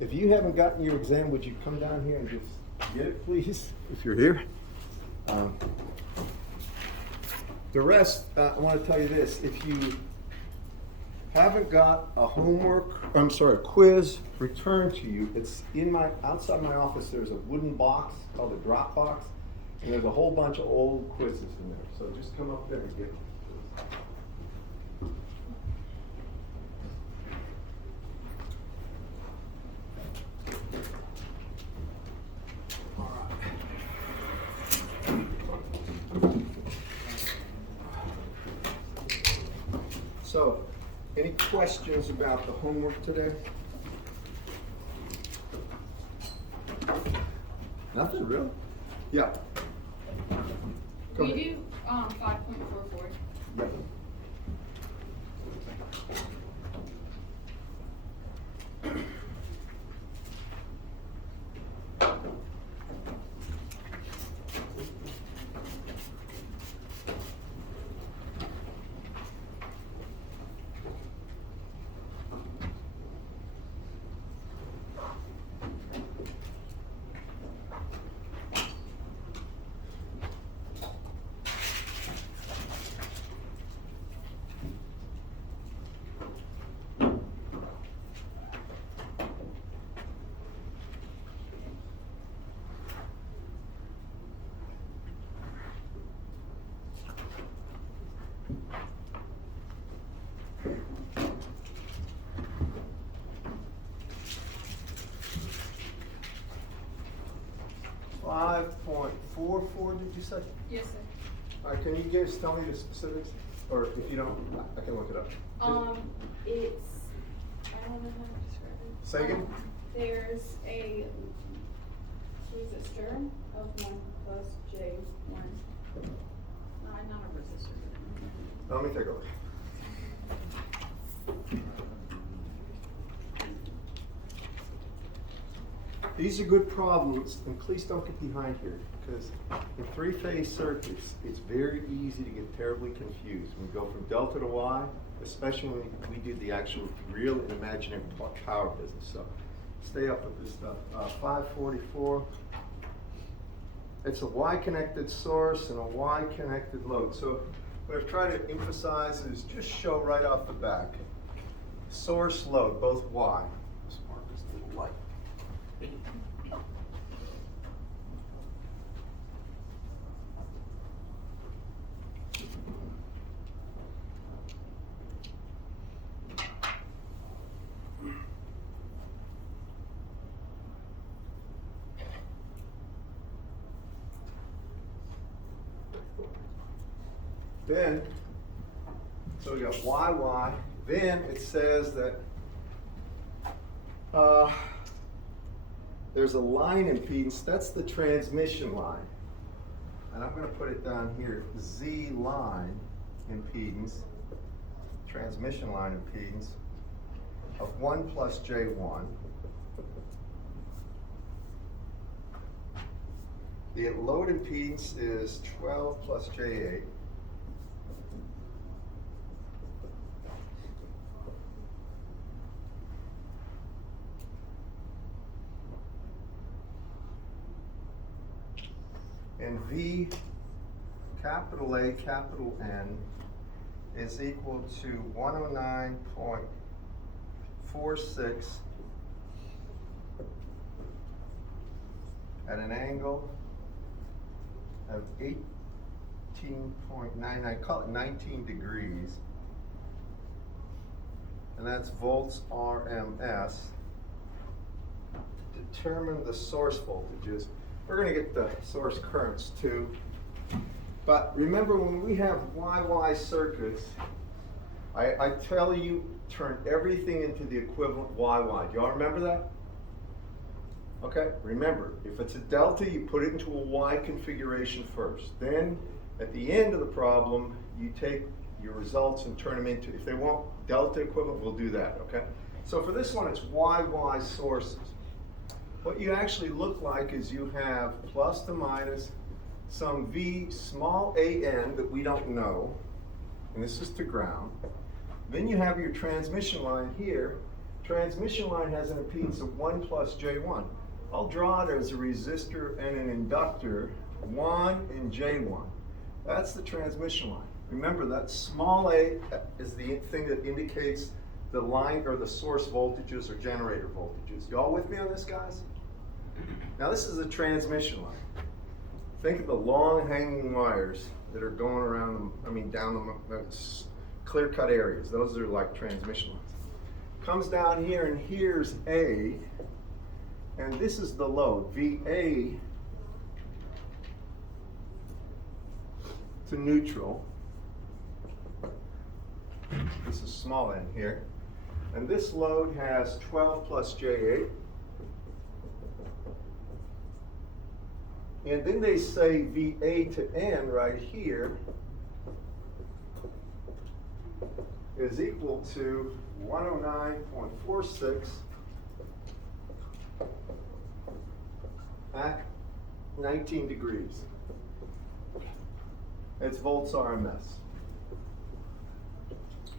If you haven't gotten your exam, would you come down here and just get it, please, if you're here? The rest, I want to tell you this. If you haven't got a a quiz returned to you, it's outside my office, there's a wooden box called a drop box, and there's a whole bunch of old quizzes in there. So just come up there and get it. So, any questions about the homework today? Nothing, really? Yeah. Go We ahead. do 5.44. Yep. .44, did you say? Yes, sir. All right, can you guys tell me the specifics? Or if you don't, I can look it up. It's, I don't know how to describe it. Say again? There's a resistor of 1 plus J1. Not a resistor. Let me take a look. These are good problems, and please don't get behind here, because in three-phase circuits, it's very easy to get terribly confused. We go from delta to Y, especially when we do the actual real and imaginary power business. So stay up with this stuff. 544. It's a Y-connected source and a Y-connected load. So what I've tried to emphasize is just show right off the back. Source, load, both Y. Let's mark this little light. Then, so we got YY, then it says that there's a line impedance, that's the transmission line. And I'm going to put it down here, Z line impedance, transmission line impedance of 1 plus J1. The load impedance is 12 plus J8. And V, capital A, capital N, is equal to 109.46 at an angle of 18.99, call it 19 degrees. And that's volts RMS. Determine the source voltages. We're going to get the source currents too. But remember, when we have YY circuits, I tell you, turn everything into the equivalent YY. Do y'all remember that? Okay, remember, if it's a delta, you put it into a Y configuration first. Then, at the end of the problem, you take your results and turn them into, if they want delta equivalent, we'll do that, okay? So for this one, it's YY sources. What you actually look like is you have plus to minus some V small an that we don't know, and this is to ground. Then you have your transmission line here. transmission line has an impedance of 1 plus J1. I'll draw it as a resistor and an inductor, 1 and J1. That's the transmission line. Remember that small a is the thing that indicates the line or the source voltages or generator voltages. You all with me on this, guys? Now this is a transmission line. Think of the long hanging wires that are going around them, down the clear-cut areas. Those are like transmission lines. Comes down here, and here's A, and this is the load, VA to neutral. This is small n here. And this load has 12 plus J8. And then they say VA to N right here is equal to 109.46 at 19 degrees. It's volts RMS.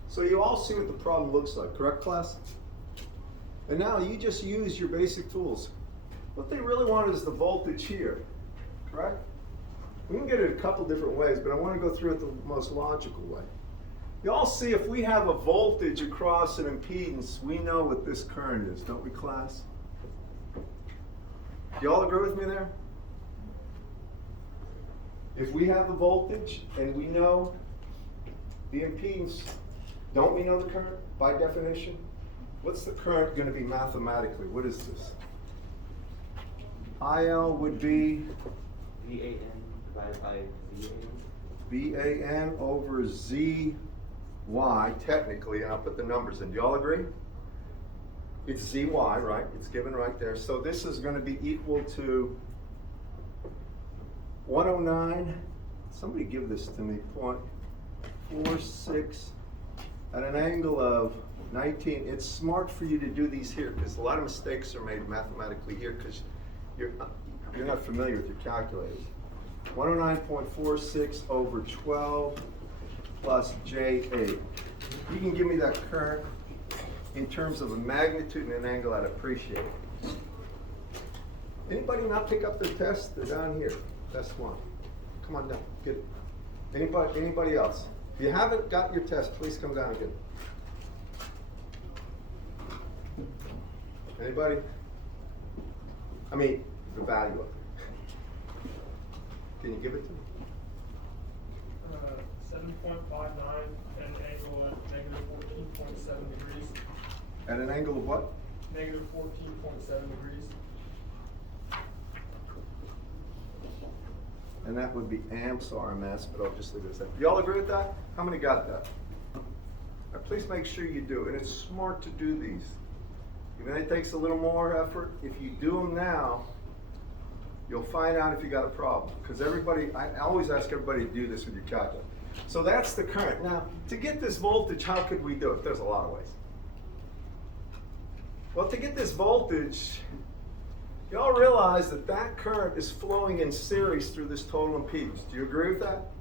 So you all see what the problem looks like, correct, class? And now you just use your basic tools. What they really want is the voltage here, correct? We can get it a couple different ways, but I want to go through it the most logical way. You all see if we have a voltage across an impedance, we know what this current is, don't we, class? Do you all agree with me there? If we have a voltage and we know the impedance, don't we know the current by definition? What's the current going to be mathematically? What is this? IL would be VAN divided by VAN over ZY, technically, and I'll put the numbers in. Do y'all agree? It's ZY, right? It's given right there. So this is going to be equal to 109, somebody give this to me, 0.46 at an angle of 19. It's smart for you to do these here because a lot of mistakes are made mathematically here because you're not familiar with your calculators. 109.46 over 12 plus J8. You can give me that current in terms of a magnitude and an angle, I'd appreciate it. Anybody not pick up their test? They're down here. Test 1. Come on down. Get it. Anybody else? If you haven't got your test, please come down and get it. Anybody? I mean, the value of it. Can you give it to me? 7.59 at an angle at negative 14.7 degrees. At an angle of what? Negative 14.7 degrees. And that would be amps RMS, but I'll just leave it as that. You all agree with that? How many got that? Now, please make sure you do. And it's smart to do these. Even though it takes a little more effort, if you do them now, you'll find out if you got a problem. Because I always ask everybody to do this with your calculator. So that's the current. Now, to get this voltage, how could we do it? There's a lot of ways. Well, to get this voltage, you all realize that that current is flowing in series through this total impedance. Do you agree with that?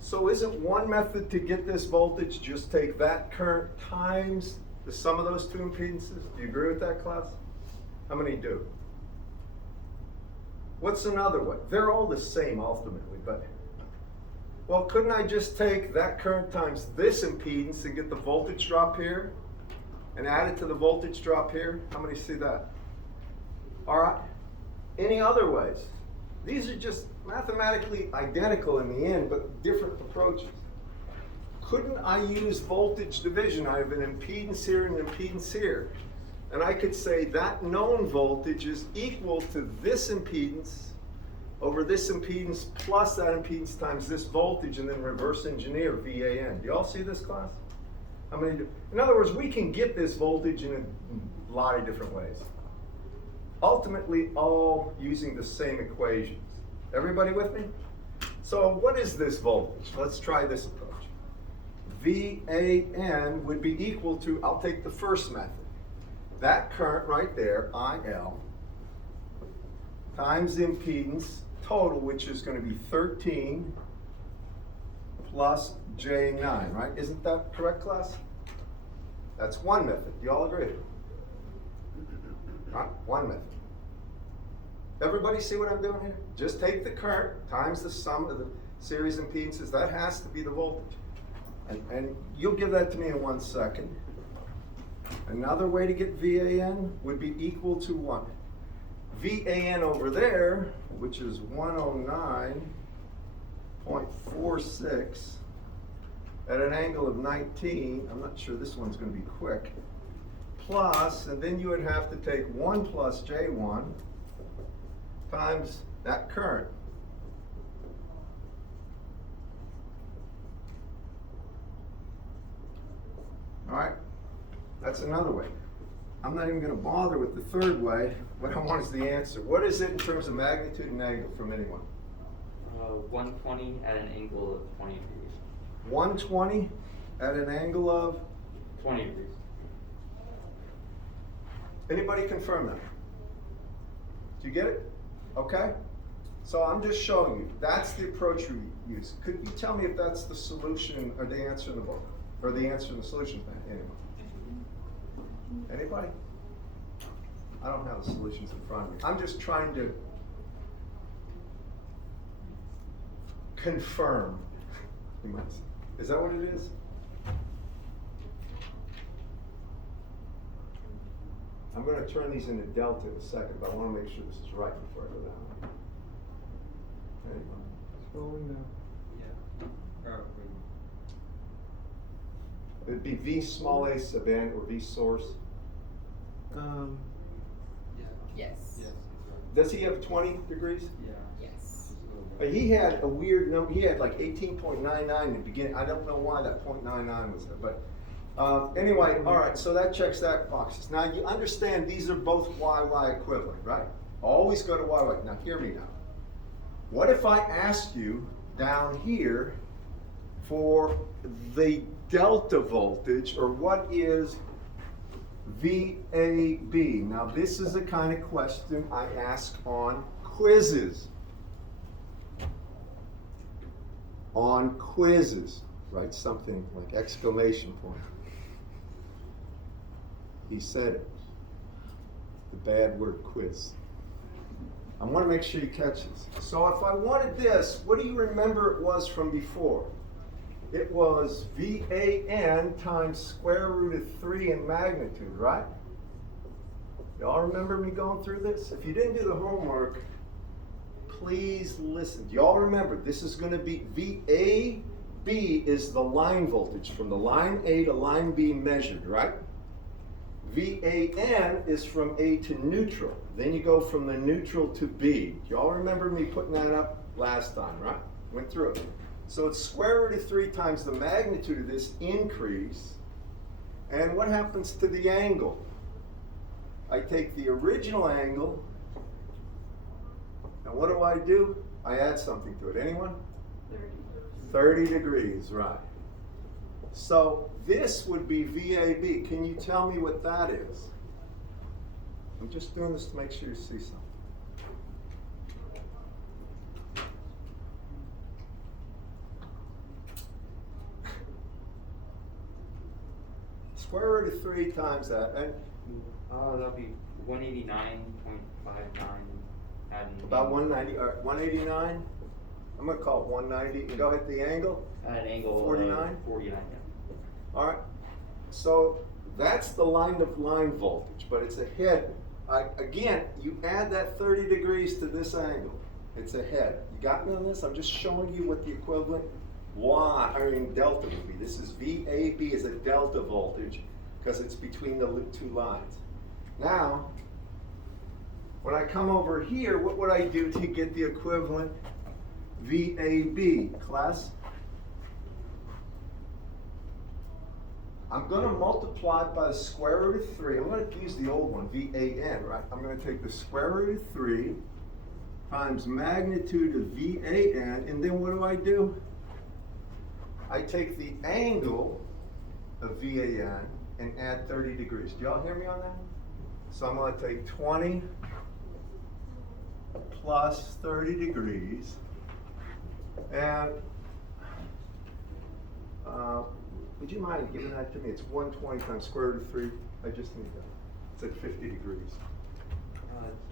So isn't one method to get this voltage just take that current times the sum of those two impedances? Do you agree with that, class? How many do? What's another way? They're all the same ultimately, but well, couldn't I just take that current times this impedance and get the voltage drop here and add it to the voltage drop here? How many see that? All right. Any other ways? These are just mathematically identical in the end, but different approaches. Couldn't I use voltage division? I have an impedance here and an impedance here. And I could say that known voltage is equal to this impedance over this impedance plus that impedance times this voltage, and then reverse engineer VAN. Do you all see this, class? How many do? In other words, we can get this voltage in a lot of different ways. Ultimately, all using the same equations. Everybody with me? So what is this voltage? Let's try this approach. VAN would be equal to, I'll take the first method. That current right there, IL, times the impedance total, which is going to be 13 plus J9, right? Isn't that correct, class? That's one method. Do you all agree? Right, one method. Everybody see what I'm doing here? Just take the current times the sum of the series impedances. That has to be the voltage. And you'll give that to me in 1 second. Another way to get VAN would be equal to what? VAN over there, which is 109.46 at an angle of 19. I'm not sure this one's going to be quick. Plus, and then you would have to take 1 plus J1 times that current. All right, that's another way. I'm not even going to bother with the third way. What I want is the answer. What is it in terms of magnitude and angle from anyone? 120 at an angle of 20 degrees. 120 at an angle of? 20 degrees. Anybody confirm that? Do you get it? Okay? So I'm just showing you. That's the approach we use. Could you tell me if that's the solution or the answer in the book? Or the answer in the solution plan? Anyone? Anybody? I don't have the solutions in front of me. I'm just trying to confirm. You might say. Is that what it is? I'm going to turn these into delta in a second, but I want to make sure this is right before I go down. Anyone? Scrolling down. It'd be V small a sub n or V source. Yes. Does he have 20 degrees? Yes. He had a weird number. He had like 18.99 in the beginning. I don't know why that 0.99 was there, but anyway, all right. So that checks that boxes. Now you understand these are both YY equivalent, right? Always go to YY. Now hear me now. What if I asked you down here for the delta voltage, or what is VAB? Now this is the kind of question I ask on quizzes. On quizzes, write something like exclamation point. He said it. The bad word quiz. I want to make sure you catch this. So if I wanted this, what do you remember it was from before? It was VAN times square root of 3 in magnitude, right? Y'all remember me going through this? If you didn't do the homework, please listen. Do y'all remember? This is going to be VAB is the line voltage from the line A to line B measured, right? VAN is from A to neutral. Then you go from the neutral to B. Y'all remember me putting that up last time, right? Went through it. So it's square root of 3 times the magnitude of this increase. And what happens to the angle? I take the original angle, and what do? I add something to it. Anyone? 30 degrees, right. So this would be VAB. Can you tell me what that is? I'm just doing this to make sure you see something. Square root of 3 times that, and That'll be 189.59. about 190, 189. I'm going to call it 190. And go hit the angle. At an angle 49? 49, yeah. All right. So that's the line of line voltage, but it's a head. Again, you add that 30 degrees to this angle. It's a head. You got me on this? I'm just showing you what the equivalent delta would be. This is VAB is a delta voltage because it's between the two lines. Now, when I come over here, what would I do to get the equivalent VAB, class? I'm going to multiply it by the square root of 3. I'm going to use the old one, VAN, right? I'm going to take the square root of 3 times magnitude of VAN, and then what do? I take the angle of VAN and add 30 degrees. Do y'all hear me on that? So I'm going to take 20 plus 30 degrees, and would you mind giving that to me? It's 120 times square root of 3. I just need that. It's at 50 degrees.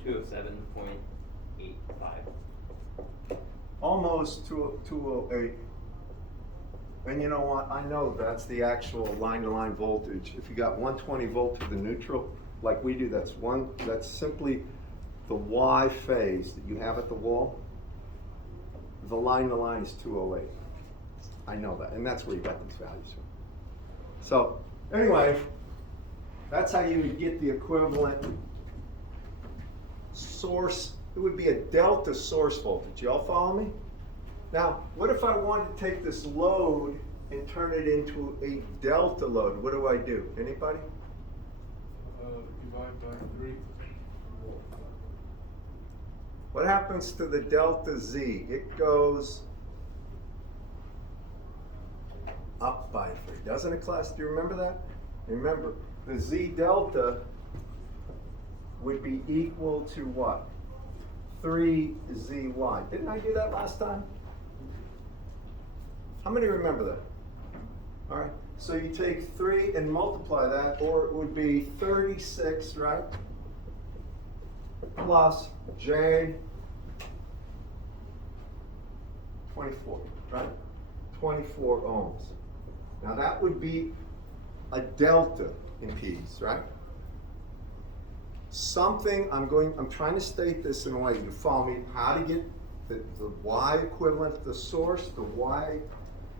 207.85. Almost 208. And you know what? I know that's the actual line-to-line voltage. If you got 120 volt to the neutral, like we do, that's simply the Y phase that you have at the wall. The line-to-line is 208. I know that, and that's where you got these values from. So, anyway, that's how you would get the equivalent source. It would be a delta source voltage. Y'all follow me? Now, what if I wanted to take this load and turn it into a delta load? What do I do? Anybody? Divide by 3. What happens to the delta Z? It goes up by 3. Doesn't it, class? Do you remember that? Remember, the Z delta would be equal to what? 3ZY. Didn't I do that last time? How many remember that? All right, so you take 3 and multiply that, or it would be 36, right? Plus J 24, right? 24 ohms. Now that would be a delta impedance, right? I'm trying to state this in a way you follow me, how to get the Y equivalent, the source, the Y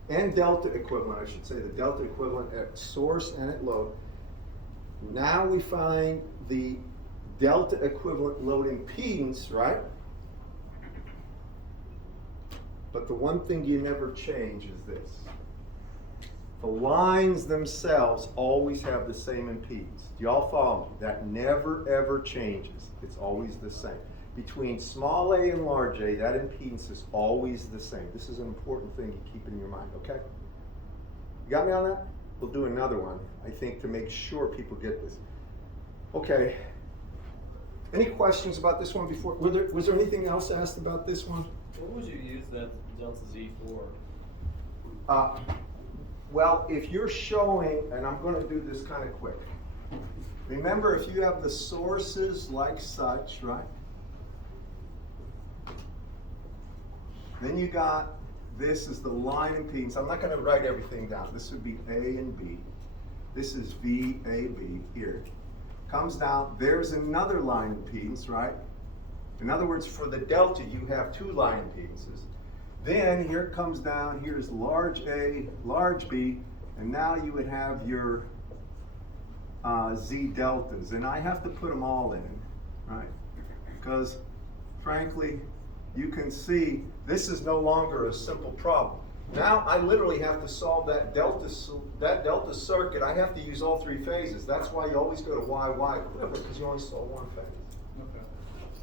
and delta equivalent, I should say, the delta equivalent at source and at load. Now we find the delta equivalent load impedance, right? But the one thing you never change is this. The lines themselves always have the same impedance. Do y'all follow me? That never ever changes. It's always the same. Between small a and large a, that impedance is always the same. This is an important thing to keep in your mind, okay? You got me on that? We'll do another one, I think, to make sure people get this. Okay. Any questions about this one before? Was there anything else asked about this one? What would you use that delta Z for? Well, if you're showing, and I'm going to do this kind of quick. Remember, if you have the sources like such, right? Then you got, this is the line impedance. I'm not going to write everything down. This would be A and B. This is VAB here. Comes down, there's another line impedance, right? In other words, for the delta, you have 2 line impedances. Then here it comes down, here's large A, large B, and now you would have your Z deltas. And I have to put them all in, right? Because frankly, you can see this is no longer a simple problem. Now I literally have to solve that delta circuit. I have to use all 3 phases. That's why you always go to YY equivalent, because you only solve one phase. Okay.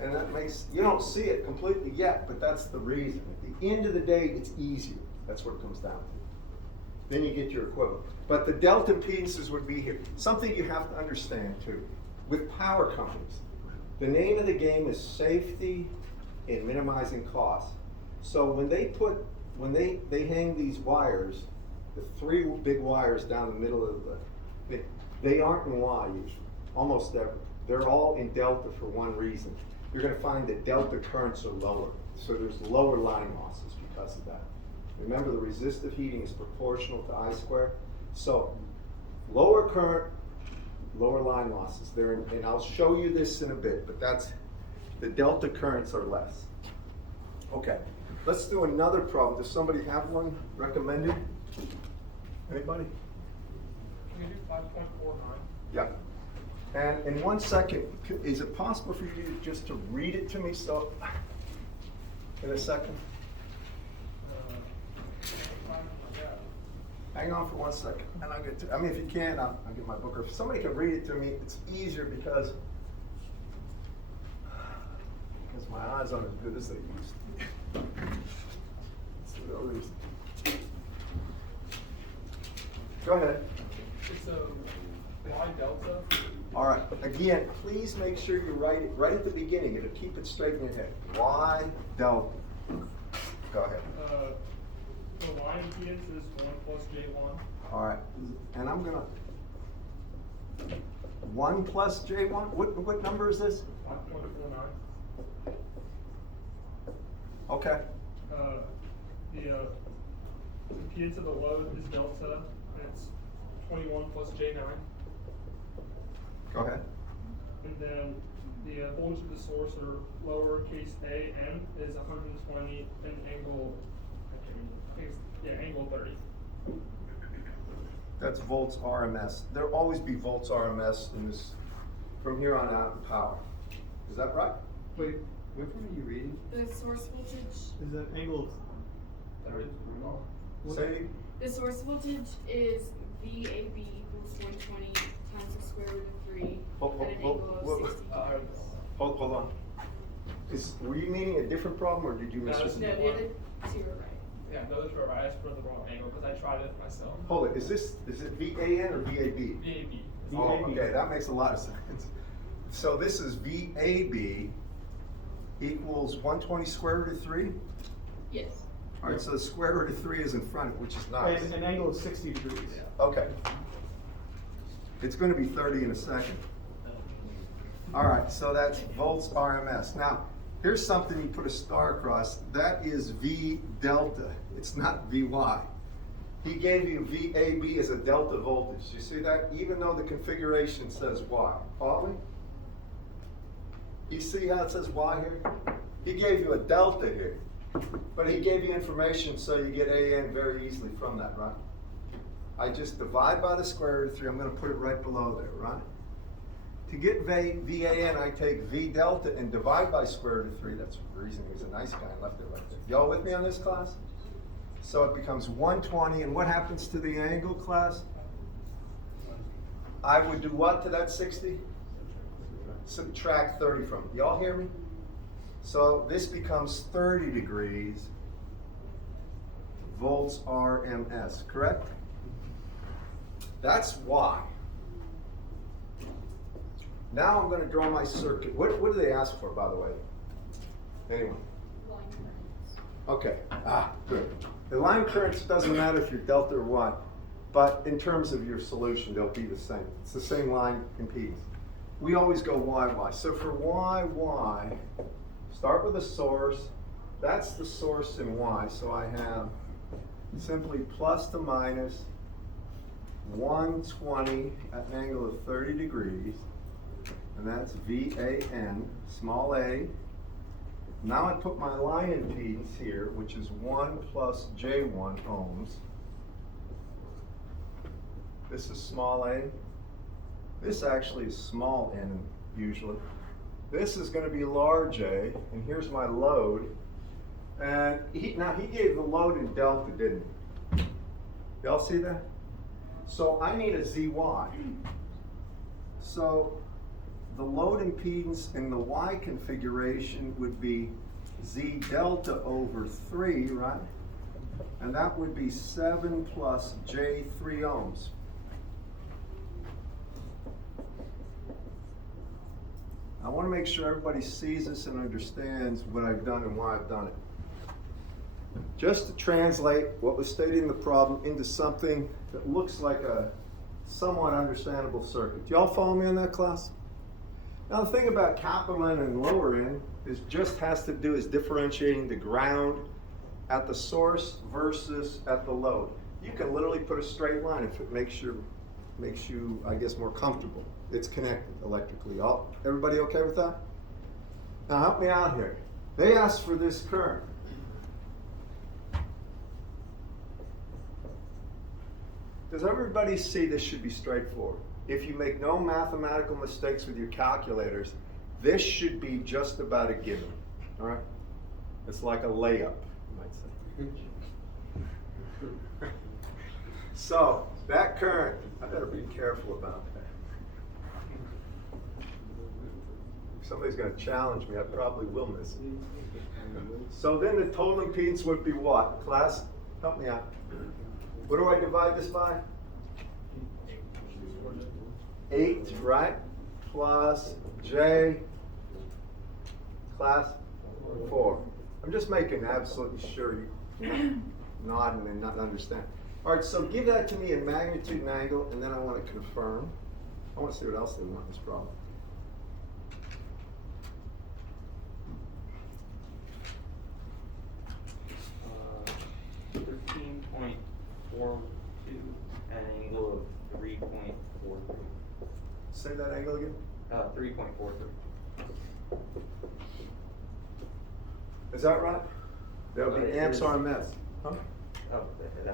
And that makes, you don't see it completely yet, but that's the reason. At the end of the day, it's easier. That's what it comes down to. Then you get your equivalent. But the delta impedances would be here. Something you have to understand too, with power companies, the name of the game is safety and minimizing costs. So when they hang these wires, the 3 big wires down the middle of they aren't in Y usually, almost ever. They're all in delta for one reason. You're going to find that delta currents are lower. So there's lower line losses because of that. Remember, the resistive heating is proportional to I squared. So lower current, lower line losses. And I'll show you this in a bit, but the delta currents are less. Okay, let's do another problem. Does somebody have one recommended? Anybody? Can you do 5.49? Yeah. And in 1 second, is it possible for you just to read it to me? So, in a second. Hang on for 1 second, and I'll get to. I mean, if you can, I'll get my book. Or if somebody can read it to me, it's easier because my eyes aren't as good as they used to be. That's the real reason. Go ahead. It's a Y delta. All right. Again, please make sure you write it right at the beginning. It'll keep it straight in your head. Y delta. Go ahead. The Y impedance is 1 plus J1. All right, and I'm gonna, 1 plus J1, what number is this? 1.49. Okay, The impedance of the load is delta, and it's 21 plus J9. go ahead. And then the voltage of the source, or lowercase a n, is 120 and angle, I think it's, yeah, angle 30. That's volts RMS. There'll always be volts RMS in this, from here on out in power. Is that right? Wait, which one are you reading? The source voltage, Is that angle? 30. Say, the source voltage is VAB equals 120 times the square root of 3 Hold- at an hold- angle hold- of 60 degrees. hold on. Were you meaning a different problem, or did you miss No, this? No, the other two are right. Yeah, the other two are right. I just put the wrong angle because I tried it myself. Hold it, is it VAN or VAB? VAB. Oh, okay, that makes a lot of sense. So this is VAB equals 120 square root of 3? Yes. All right, so the square root of 3 is in front, which is nice. And an angle of 60 degrees. Okay. It's gonna be 30 in a second. All right, so that's volts RMS. Now, here's something you put a star across. That is V delta. It's not VY. He gave you VAB as a delta voltage. You see that? Even though the configuration says Y. Follow me? You see how it says Y here? He gave you a delta here. But he gave you information so you get AN very easily from that, right? I just divide by the square root of 3. I'm going to put it right below there, right? To get VAN, I take V delta and divide by square root of 3. That's the reason he was a nice guy and left it like that. Y'all with me on this, class? So it becomes 120. And what happens to the angle, class? I would do what to that 60? Subtract 30 from it. Y'all hear me? So this becomes 30 degrees volts RMS, correct? That's why. Now I'm going to draw my circuit. What do they ask for, by the way? Anyone? Line currents. Okay. Good. The line currents doesn't matter if you're delta or what, but in terms of your solution, they'll be the same. It's the same line impedance. We always go YY. So for YY, start with a source. That's the source in Y. So I have simply plus to minus 120 at an angle of 30 degrees. And that's VAN, small a. Now I put my line impedance here, which is 1 plus J1 ohms. This is small a. This actually is small n usually. This is going to be large A, and here's my load. And he gave the load in delta, didn't he? Y'all see that? So I need a ZY. So the load impedance in the Y configuration would be Z delta over 3, right? And that would be 7 plus J 3 ohms. I want to make sure everybody sees this and understands what I've done and why I've done it. Just to translate what was stated in the problem into something that looks like a somewhat understandable circuit. Do y'all follow me on that, class? Now the thing about capital N and lower N is just has to do is differentiating the ground at the source versus at the load. You can literally put a straight line if it makes you, I guess, more comfortable. It's connected electrically. Everybody okay with that? Now help me out here. They asked for this current. Does everybody see this should be straightforward? If you make no mathematical mistakes with your calculators, this should be just about a given, all right? It's like a layup, you might say. So, that current, I better be careful about that. If somebody's gonna challenge me, I probably will miss it. So then the total impedance would be what? Class, help me out. What do I divide this by? 8, right? Plus J, class, 4. I'm just making absolutely sure you nodding and not understand. All right, so give that to me in magnitude and angle, and then I want to confirm. I want to see what else they want in this problem. Uh, 13.42 at an angle of 3.43. Say that angle again. 3.43. Is that right? That would be It amps is. RMS. Huh? Oh, that's 3. Okay.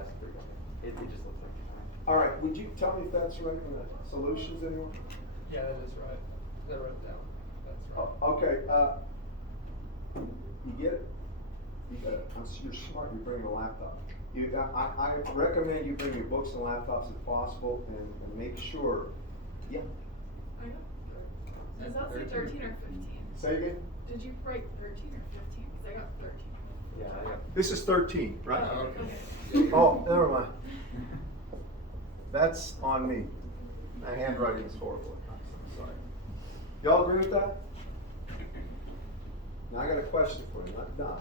It just looks like All right, would you tell me if that's right in the solutions anyone? Yeah, that is right. That wrote it down. That's right. Okay, you get it? You got it. You're smart, you bring a laptop. I recommend you bring your books and laptops if possible and make sure, yeah. I know. Does that say 13 or 15? Say again? Did you write 13 or 15? Because I got 13. Yeah, I got. This is 13, right? Oh, okay. Oh, never mind. That's on me. My handwriting is horrible. I'm sorry. Y'all agree with that? Now I got a question for you, not done.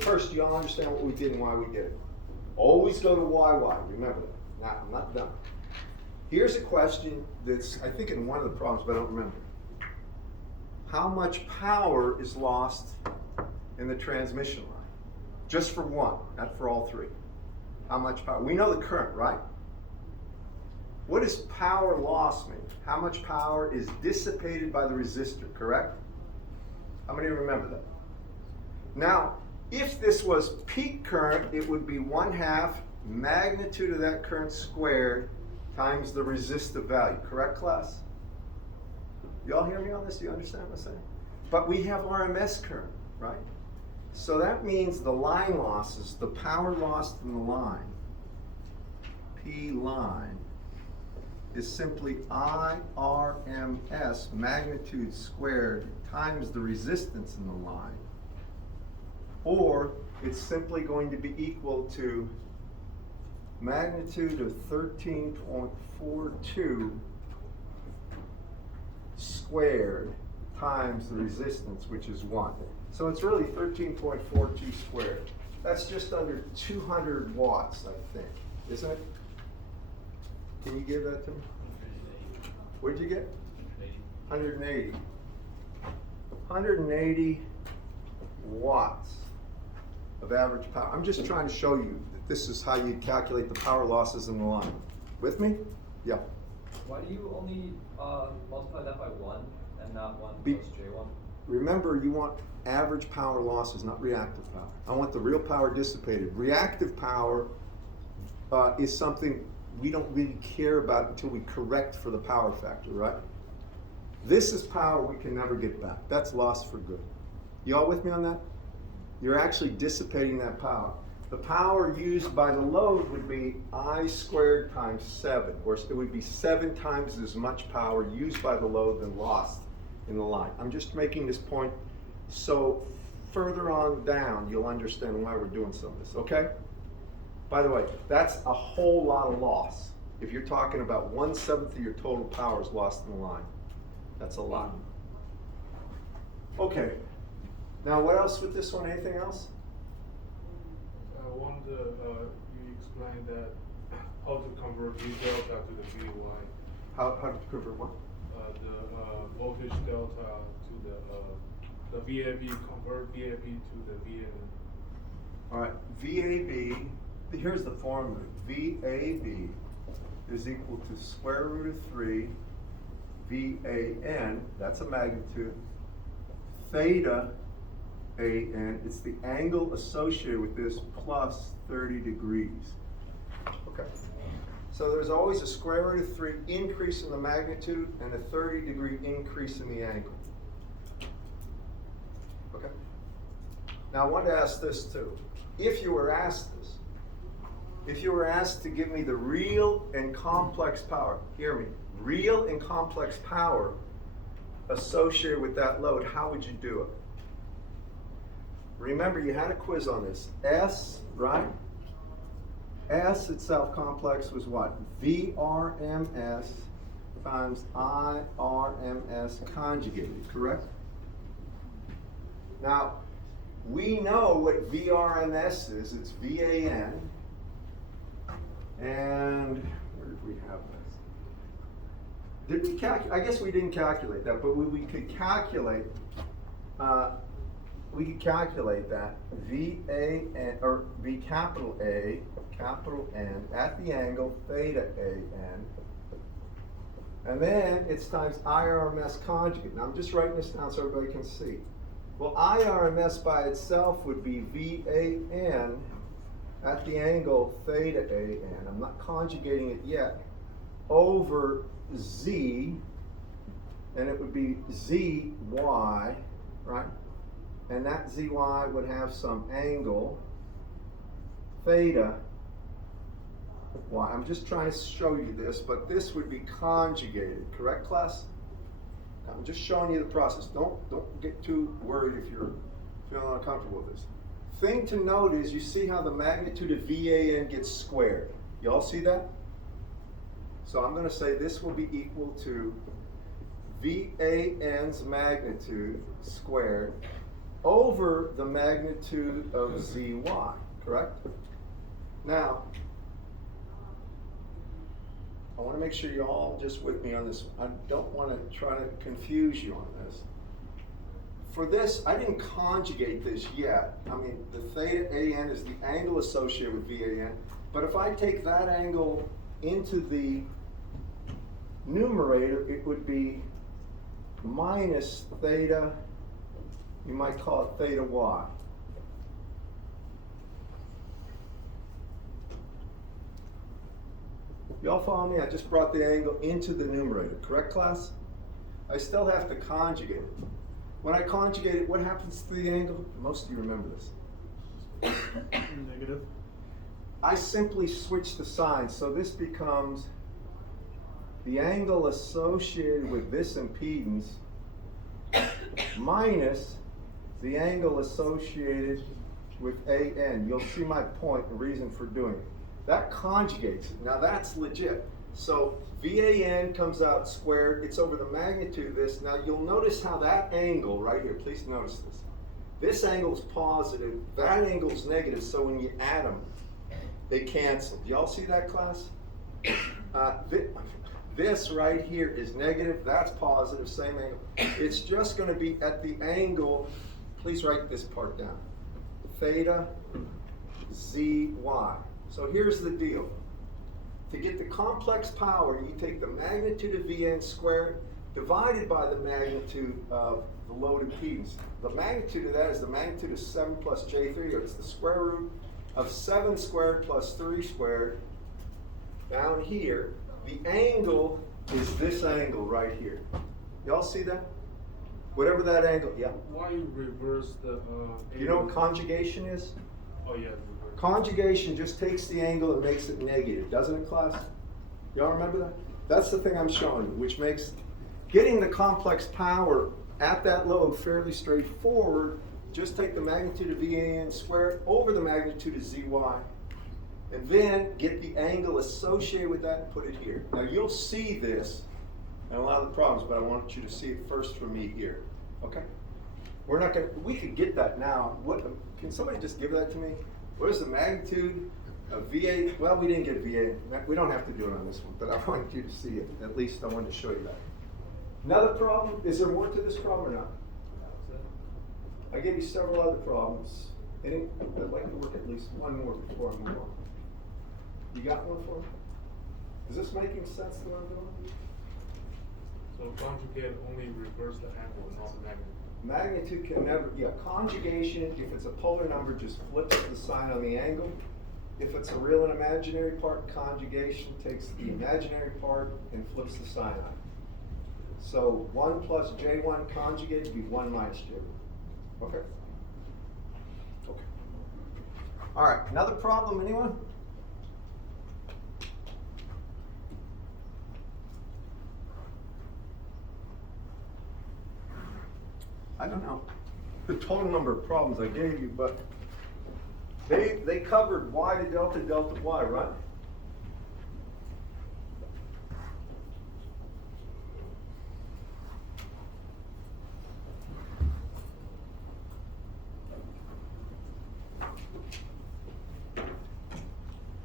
First, y'all understand what we did and why we did it. Always go to why, remember that. Now, I'm not done. Here's a question that's, I think, in one of the problems, but I don't remember. How much power is lost in the transmission line? Just for one, not for all three. How much power? We know the current, right? What does power loss mean? How much power is dissipated by the resistor, correct? How many remember that? Now, if this was peak current, it would be 1/2 magnitude of that current squared times the resistive value, correct, class? Y'all hear me on this? Do you understand what I'm saying? But we have RMS current, right? So that means the line losses, the power lost in the line, P line, is simply IRMS magnitude squared times the resistance in the line. Or it's simply going to be equal to magnitude of 13.42 squared times the resistance, which is 1. So it's really 13.42 squared. That's just under 200 watts, I think, isn't it? Can you give that to me? What did you get? 180. 180 watts of average power. I'm just trying to show you that this is how you calculate the power losses in the line. With me? Yeah. Why do you only multiply that by 1 and not 1 Be- plus J1? Remember, you want average power losses, not reactive power. I want the real power dissipated. Reactive power is something we don't really care about until we correct for the power factor, right? This is power we can never get back. That's lost for good. You all with me on that? You're actually dissipating that power. The power used by the load would be I squared times 7, or it would be 7 times as much power used by the load than lost in the line. I'm just making this point so further on down you'll understand why we're doing some of this, okay? By the way, that's a whole lot of loss. If you're talking about 1/7 of your total power is lost in the line, that's a lot. Okay, now what else with this one? Anything else? You explained that how to convert V delta to the VY. How to convert what? The voltage delta to the VAB, convert VAB to the VAN. All right, VAB, here's the formula. VAB is equal to square root of 3 VAN, that's a magnitude, theta AN, it's the angle associated with this plus 30 degrees. Okay. So there's always a square root of 3 increase in the magnitude and a 30-degree increase in the angle. Okay. Now I wanted to ask this too. If you were asked this, if you were asked to give me the real and complex power, hear me, real and complex power associated with that load, how would you do it? Remember, you had a quiz on this. S, right? S itself complex was what? VRMS times IRMS conjugated, correct? Now, we know what VRMS is. It's VAN And where did we have this? Did we I guess we didn't calculate that, but we could calculate, that VAN, or V capital A, capital N, at the angle theta AN. And then it's times IRMS conjugate. Now I'm just writing this down so everybody can see. Well, IRMS by itself would be VAN at the angle theta AN. I'm not conjugating it yet. Over Z, and it would be ZY, right? And that ZY would have some angle theta Y. I'm just trying to show you this, but this would be conjugated, correct, class? I'm just showing you the process. Don't get too worried if you're feeling uncomfortable with this. Thing to note is you see how the magnitude of VAN gets squared. Y'all see that? So I'm going to say this will be equal to VAN's magnitude squared over the magnitude of ZY, correct? Now, I want to make sure you're all just with me on this. I don't want to try to confuse you on this. For this, I didn't conjugate this yet. I mean, the theta AN is the angle associated with VAN. But if I take that angle into the numerator, it would be minus theta, you might call it theta Y. Y'all follow me? I just brought the angle into the numerator, correct, class? I still have to conjugate it. When I conjugate it, what happens to the angle? Most of you remember this. Negative. I simply switch the signs, so this becomes the angle associated with this impedance minus the angle associated with AN. You'll see my point and reason for doing it. That conjugates it. Now that's legit. So VAN comes out squared. It's over the magnitude of this. Now you'll notice how that angle right here, please notice this. This angle is positive. That angle is negative. So when you add them, they cancel. Do y'all see that, class? This right here is negative. That's positive. Same angle. It's just going to be at the angle. Please write this part down. Theta ZY. So here's the deal. To get the complex power, you take the magnitude of Vn squared divided by the magnitude of the load impedance. The magnitude of that is the magnitude of 7 plus J3, or it's the square root of 7 squared plus 3 squared down here. The angle is this angle right here. Y'all see that? Whatever that angle, yeah. Why you reverse the You know what conjugation is? Oh yeah, reverse. Conjugation just takes the angle and makes it negative, doesn't it, class? Y'all remember that? That's the thing I'm showing you, which makes getting the complex power at that load fairly straightforward. Just take the magnitude of VAN squared over the magnitude of ZY, and then get the angle associated with that and put it here. Now you'll see this in a lot of the problems, but I want you to see it first from me here, okay? We're not gonna, we could get that now. What, can somebody just give that to me? What is the magnitude of VA? Well, we didn't get VA. We don't have to do it on this one, but I wanted you to see it. At least I wanted to show you that. Another problem, is there more to this problem or not? I gave you several other problems. I'd like to work at least one more before I move on. You got one for me? Is this making sense to what I'm doing? So conjugate only reverse the angle, not the magnitude. Magnitude can never, yeah, conjugation, if it's a polar number, just flips the sign on the angle. If it's a real and imaginary part, conjugation takes the imaginary part and flips the sign on it. So 1 plus J1 conjugate would be 1 minus J1. Okay? Okay. All right, another problem, anyone? I don't know the total number of problems I gave you, but they covered y to delta, delta y, right?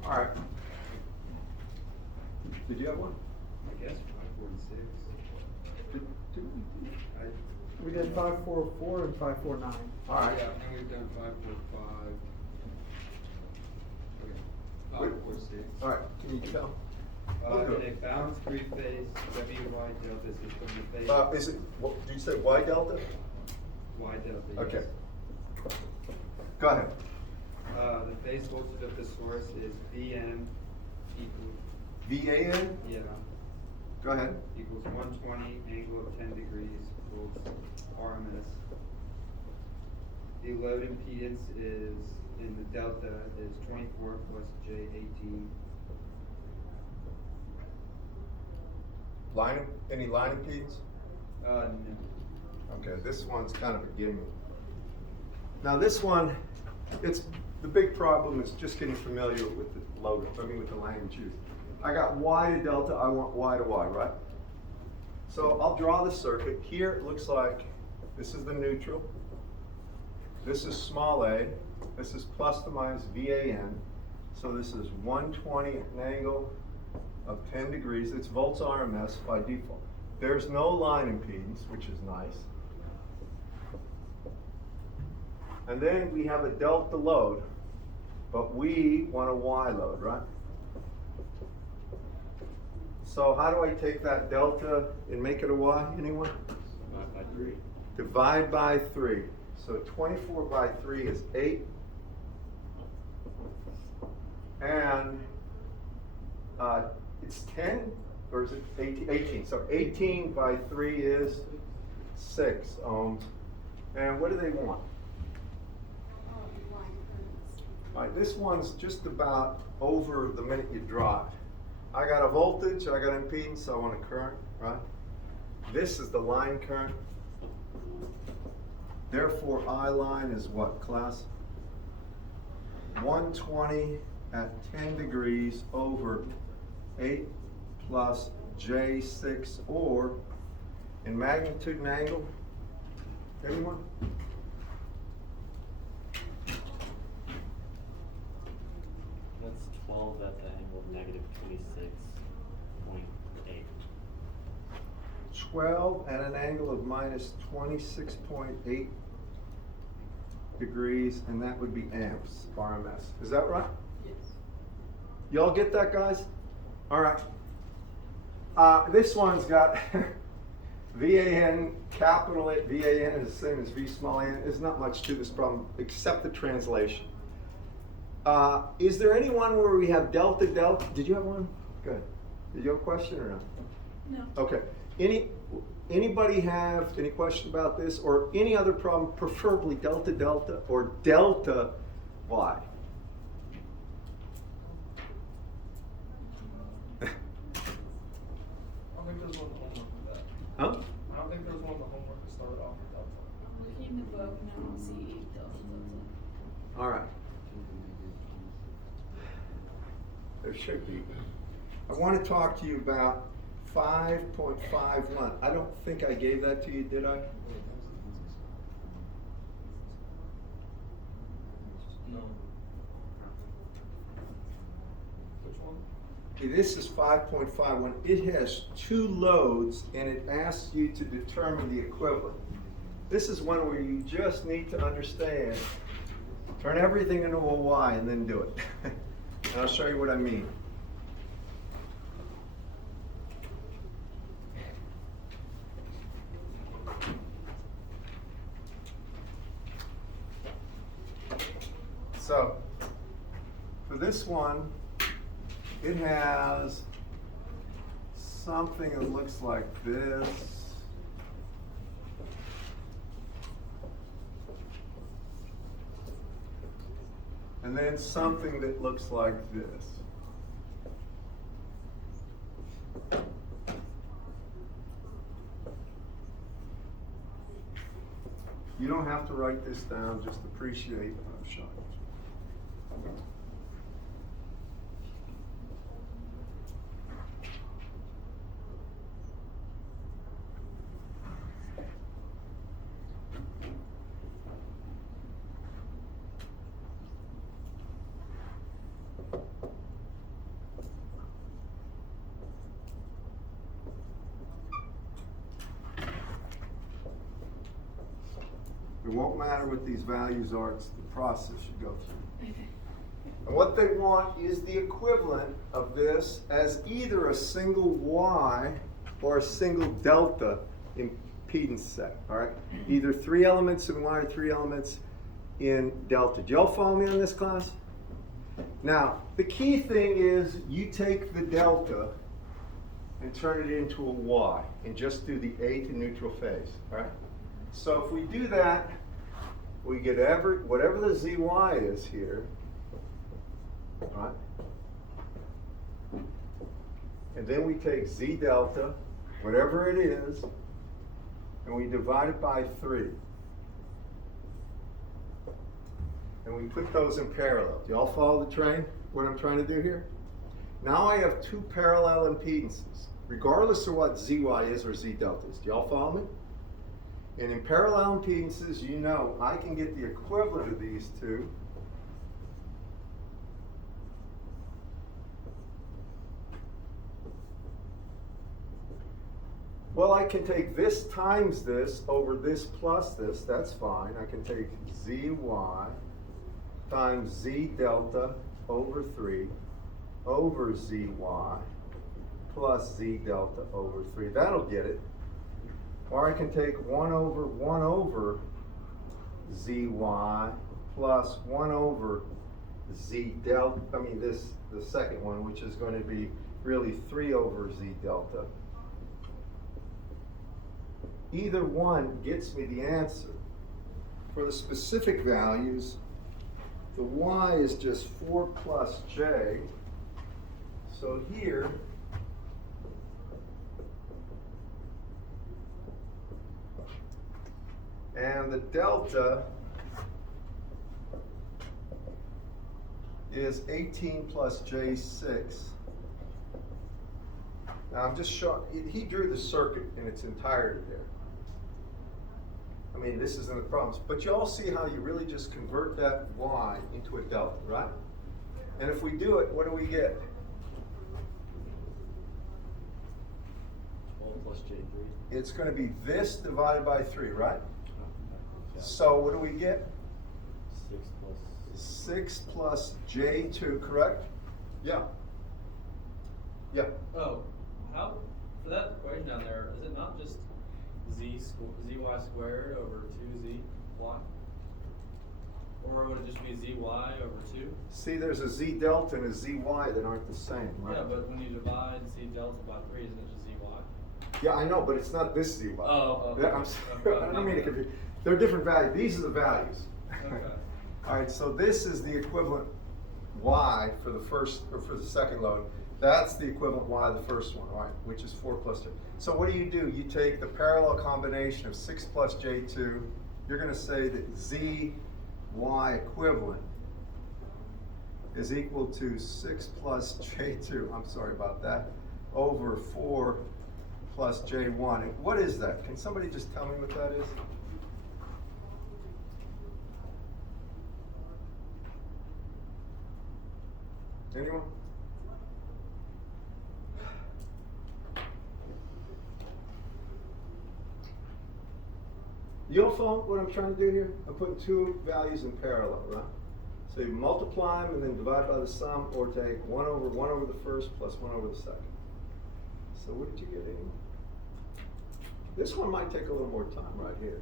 All right. Did you have one? I guess 546. We did 544 and 549. All right. Yeah, and we've done 545. Okay. Wait. 546. All right, can you tell? In a balanced three-phase WY delta system, the phase Is it, what, did you say Y delta? Y delta. Okay. Yes. Go ahead. The phase voltage of the source is VM equals VAN? yeah Go ahead. equals 120 angle of 10 degrees volts RMS. The load impedance is in the delta is 24 plus J18. Any line impedance? No. Okay, this one's kind of a gimme. Now this one, the big problem is just getting familiar with the logo, with the language used. I got Y to delta, I want Y to Y, right? So I'll draw the circuit. Here it looks like this is the neutral. This is small a. This is plus to minus VAN. So this is 120 at an angle of 10 degrees. It's volts RMS by default. There's no line impedance, which is nice. And then we have a delta load, but we want a Y load, right? So how do I take that delta and make it a Y, anyone? Divide by 3. Divide by 3. So 24 by 3 is 8. And it's 10, or is it 18? 18. So 18 by 3 is 6 ohms. And what do they want? Line currents. All right, this one's just about over the minute you draw it. I got a voltage, I got an impedance, I want a current, right? This is the line current. Therefore, I line is what, class? 120 at 10 degrees over 8 plus J6, or in magnitude and angle, anyone? That's 12 at the angle of negative 26.8. 12 at an angle of minus 26.8 degrees, and that would be amps, RMS. Is that right? Yes. Y'all get that, guys? All right. This one's got VAN, capital A, VAN is the same as V small n. There's not much to this problem except the translation. Is there any one where we have delta delta? Did you have one? Good. Did you have a question or no? No. Okay. Anybody have any question about this or any other problem, preferably delta delta or delta Y? I don't think there's one homework with that. Huh? I don't think there's one of the homework to start off with delta. I'm looking in the book and I don't see delta delta. All right. There should be. I want to talk to you about 5.51. I don't think I gave that to you, did I? No. Which one? Okay, this is 5.51. It has two loads and it asks you to determine the equivalent. This is one where you just need to understand. Turn everything into a Y and then do it. And I'll show you what I mean. So, for this one, it has something that looks like this. And then something that looks like this. You don't have to write this down, just appreciate what I'm showing you. It won't matter what these values are, it's the process you go through. And what they want is the equivalent of this as either a single Y or a single delta impedance set, all right? Either 3 elements in Y or 3 elements in delta. Do y'all follow me on this, class? Now, the key thing is you take the delta and turn it into a Y and just do the A to neutral phase, all right? So if we do that, we get whatever the ZY is here, all right? And then we take Z delta, whatever it is, and we divide it by 3. And we put those in parallel. Do y'all follow the train, what I'm trying to do here? Now I have 2 parallel impedances, regardless of what ZY is or Z delta is. Do y'all follow me? And in parallel impedances, you know I can get the equivalent of these two. Well, I can take this times this over this plus this, that's fine. I can take ZY times Z delta over 3 over ZY plus Z delta over 3. That'll get it. Or I can take 1 over ZY plus 1 over Z delta, the second one, which is going to be really 3 over Z delta. Either one gets me the answer. For the specific values, the Y is just 4 plus J. So here, and the delta is 18 plus J6. Now I'm just showing, he drew the circuit in its entirety there. I mean, this isn't the problems, but you all see how you really just convert that Y into a delta, right? And if we do it, what do we get? 12 plus J3. It's going to be this divided by 3, right? Yeah. So what do we get? 6 plus. 6 plus J2, correct? Yeah. Yeah. Oh, how, for that equation down there, is it not just zy squared over 2zy? Or would it just be zy over 2? See, there's a Z delta and a ZY that aren't the same, right? Yeah, but when you divide z delta by 3, isn't it just zy? Yeah, I know, but it's not this ZY. Oh, Yeah, okay. I don't mean to confuse. They're different values. These are the values. Okay. All right, so this is the equivalent Y for the first, or for the second load. That's the equivalent Y of the first one, right? Which is 4 plus J. So what do? You take the parallel combination of 6 plus J2. You're going to say that ZY equivalent is equal to 6 plus J2. I'm sorry about that. Over 4 plus J1. And what is that? Can somebody just tell me what that is? Anyone? You'll follow what I'm trying to do here? I'm putting 2 values in parallel, right? So you multiply them and then divide by the sum, or take 1 over the first plus 1 over the second. So what did you get in? This one might take a little more time right here.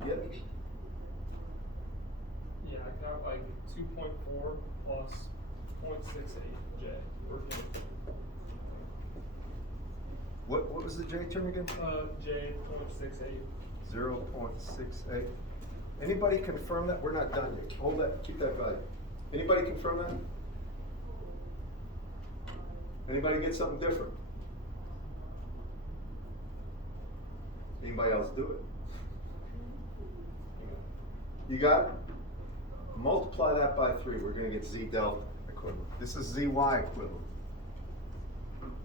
You get it? Yeah, I got like 2.4 plus 0.68 J. What was the J term again? J 0.68. 0.68. Anybody confirm that? We're not done yet. Hold that, keep that value. Anybody confirm that? Anybody get something different? Anybody else do it? You got it? Multiply that by 3. We're going to get Z delta equivalent. This is ZY equivalent.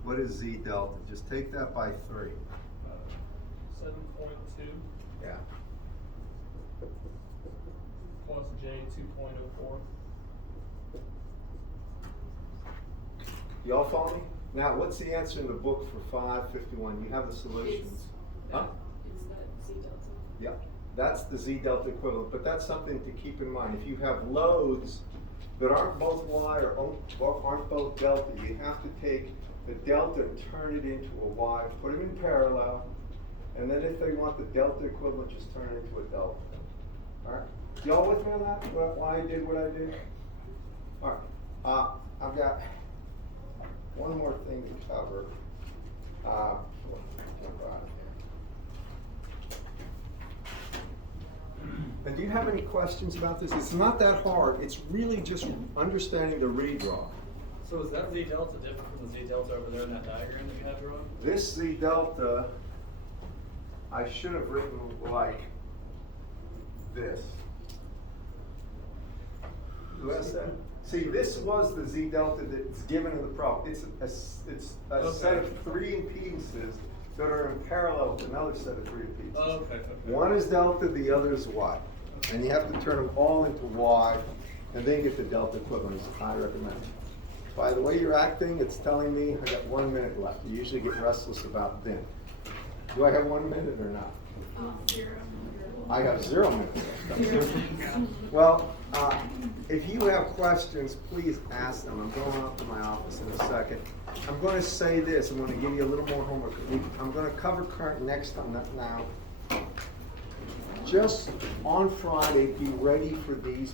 What is Z delta? Just take that by 3. 7.2 Yeah. plus J 2.04. Y'all follow me? Now, what's the answer in the book for 551? You have the solutions. Huh? It's that Z delta. Yeah, that's the Z delta equivalent, but that's something to keep in mind. If you have loads that aren't both Y or aren't both delta, you have to take the delta and turn it into a Y, put them in parallel, and then if they want the delta equivalent, just turn it into a delta. All right? Y'all with me on that? Why I did what I did? All right. I've got one more thing to cover. Jump out of here. And do you have any questions about this? It's not that hard. It's really just understanding the redraw. So is that Z delta different from the Z delta over there in that diagram that you have drawn? This Z delta, I should have written like this. Who has that? See, this was the Z delta that's given in the problem. It's a set of three impedances that are in parallel with another set of three impedances. Okay. One is delta, the other is Y. And you have to turn them all into Y and then get the delta equivalent, I recommend. By the way you're acting, it's telling me I got 1 minute left. You usually get restless about then. Do I have 1 minute or not? 0. I have 0 minutes left. Well, if you have questions, please ask them. I'm going up to my office in a second. I'm going to say this. I'm going to give you a little more homework. I'm going to cover current next time now. Just on Friday, be ready for these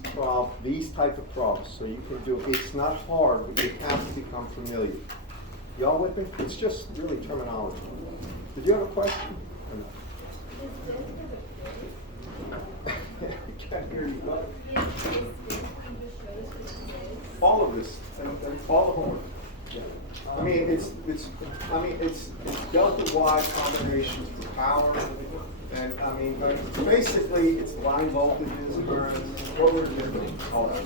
type of problems. So you can do it. It's not hard, but you have to become familiar. Y'all with me? It's just really terminology. Did you have a question? Or no? I can't hear you. What? All of this, all the homework. I mean, it's delta Y combinations for power, and I mean, basically, it's line voltages, currents, what we're doing, all that.